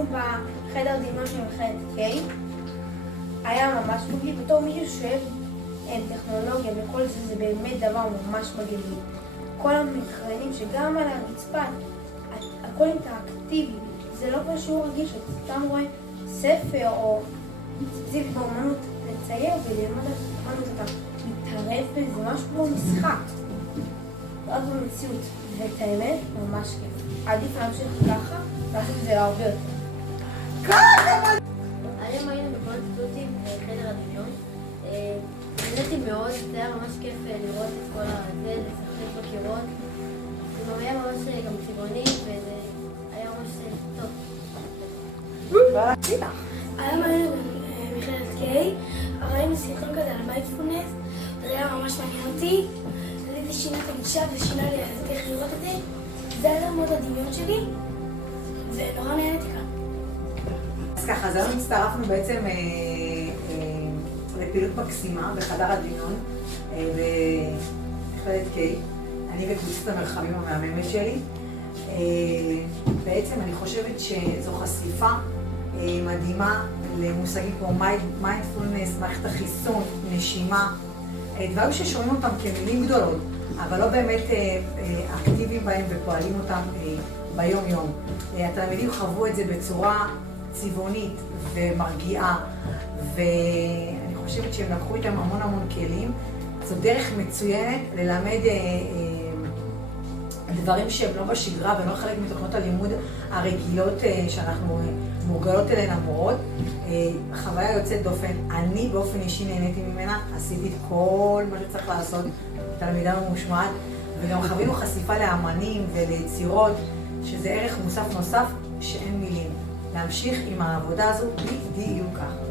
היינו בחדר דמיון של מכללת קיי, היה ממש מגניב, בתור מישהו שאוהב טכנולוגיה וכל זה, זה באמת דבר ממש מגניב. כל המקרנים שגם על הרצפה, הכל אינטראקטיבי, זה לא כמו שהוא רגיל שאתה סתם רואה ספר או ספציפית באמנות לצייר וללמוד על אמנות, אתה מתערב בזה, ממש כמו משחק. רק במציאות, ואת האמת, ממש כיף. עדיף להמשיך ככה, לעשות את זה הרבה יותר. היום היינו בכל סטוטים בחדר הדמיון. נהניתי מאוד, זה היה ממש כיף לראות את כל הזה, לשחק בקירות. זה היה ממש גם צבעוני, וזה היה ממש טוב. היום היינו במכללת קיי, ראינו סרטון כזה על מיינדפולנס, זה היה ממש מעניין אותי. זה שינה את הגישה ושינה לי איך לראות את זה. זה היה מאוד הדמיון שלי, ונורא נהניתי כאן. אז ככה, אז היום הצטרפנו בעצם לפעילות מקסימה בחדר הדמיון במכללת קיי, אני וקבוצת המרחבים המהממת שלי. בעצם אני חושבת שזו חשיפה מדהימה למושגים כמו מיינדפולנס, מערכת החיסון, נשימה, דברים ששומעים אותם כמילים גדולות, אבל לא באמת אקטיביים בהם ופועלים אותם ביום יום. התלמידים חוו את זה בצורה צבעונית ומרגיעה, ואני חושבת שהם לקחו איתם המון כלים. זו דרך מצוינת ללמד דברים שהם לא בשגרה ולא חלק מתוכנות הלימוד הרגילות שאנחנו מורגלות אליהן המורות. חוויה יוצאת דופן, אני באופן אישי נהניתי ממנה, עשיתי את כל מה שצריך לעשות, תלמידה ממושמעת, וגם חווינו חשיפה לאמנים וליצירות, שזה ערך מוסף נוסף שאין מילים. להמשיך עם העבודה הזו בדיוק כך.